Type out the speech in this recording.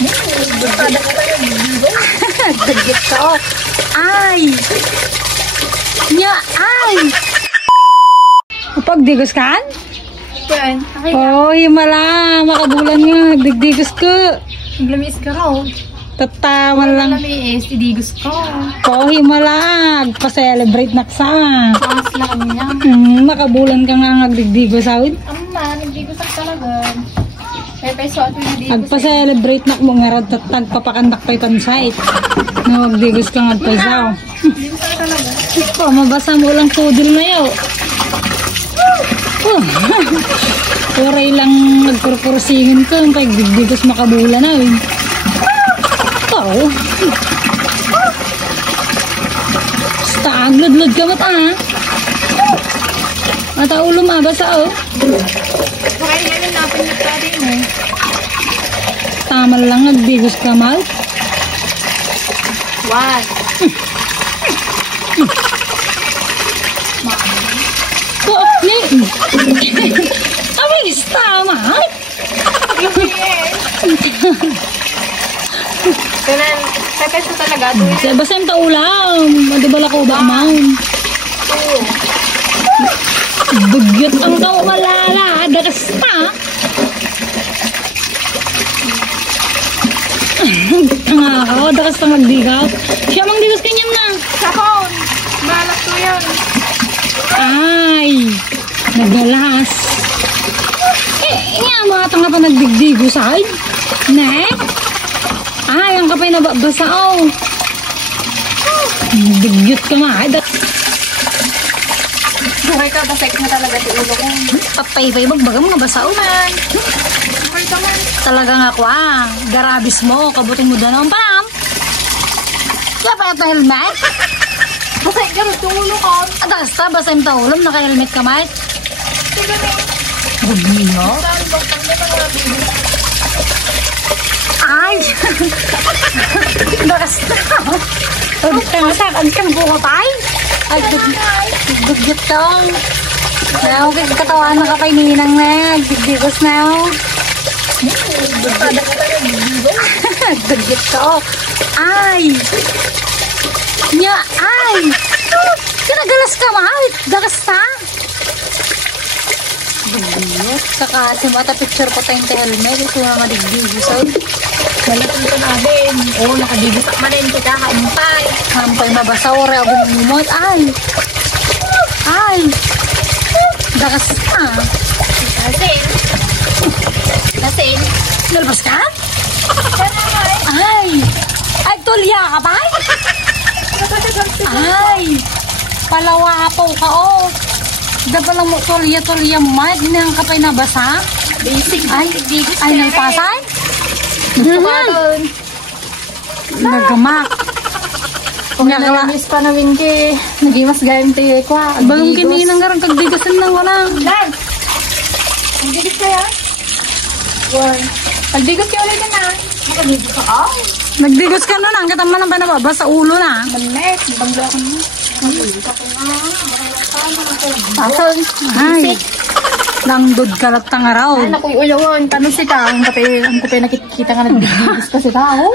Bukada ka tayo. Dagit ka, oh. Ay! Nya, ay! Pagdigos kan? Yan. Oh, himala. Makabulan nga. Digdigos ka. Naglamis ka raw. Tataman lang. Naglamis, idigos ka. Oh, himala. Pa-celebrate na ka. Mas lang niya. Makabulan ka nga nagdigdigos awit. Ama, nagdigos ka talaga. May peso at nagdigos. Agpa-celebrate na mo nga ratatag papakandak kay tansait. No, magdigos ka nga paisaw. Nagdigos ka talaga. Oh, mabasa mo lang tudil na yaw. Oh. Oray lang nagkurkursihin ka. Kaya digdigos makabulan na. Oh. Basta aglod-lod ka mat Mata ulo mabasa oh. Bakit yan ang napinit ka din eh. Tama lang nagdigos ka mal. What? Oh, ni. Aming tama. Kailan, may peso talaga. Sa basang taulam. Di ba lako ba amaun? Bugyot ang tao malala. Dakas na. Nga ako. Dakas na magdigaw. Siya mang digas kanyang na. Sakon! Malak to yan. Ay. Nagalas. Nga mga tanga pa nagdigdigo sa akin. Ne? Ay, ang kapay nababasa oh. Digyot ka ma. Buhay ka, basek na talaga si ulo ko. Papay-pay magbaga mga basa oh man. Buhay ka man. Talaga nga ko garabis mo, kabuting mo doon ang param. Kaya pa ito helmet? Basek ka, itong ulo ko. Basta, basta yung taulam, naka-helmet ka mate. Sige na. Gumiyo? Saan ba? Saan ba mga baby? Ay! Basta. Huwag ka nga sa kang buka pa ay. Dugyot ka. Now, katawan na kapay ninang na. Digdigos na. Bukada ka tayo. Dugyot ka. Ay! Nya, ay! Kinagalas ka mahal. Dagas ta. Dugyot. Saka sumata picture ko tayong helmet. Ito nga madigdigos. Balikan ka namin. Oo, nakabibis at manin kita. Hampay. Hampay mabasa o rea bumumot. Ay! Ay! Dakas ka. Nasin. Nasin. Nalabas ka? Ay! Ay, tulya ka ba? Ay! Palawapaw ka oh. Dabalang mo tulya-tulya mat. Ginang ka pa'y nabasa? Basic. Ay! Ay, nagpasay? Nagamak. Kung nalamis pa namin ki, nagimas gayang tayo ko. Bagong kininang garang kagdigasan ng walang. Lan! Nagdigos ka yan? One. Nagdigos ka ulit na. Nagdigos ka ka? Nagdigos ka nun. Ang kataman ng panababa sa ulo na. Manet. Bangga ako na. Nagdigos ako na. Pasol. Ay. Langdod kalat tangaraw. Ay, nakuy ulawan. Tanong si ta. Ang kape nakikita nga nagdigos kasi tao.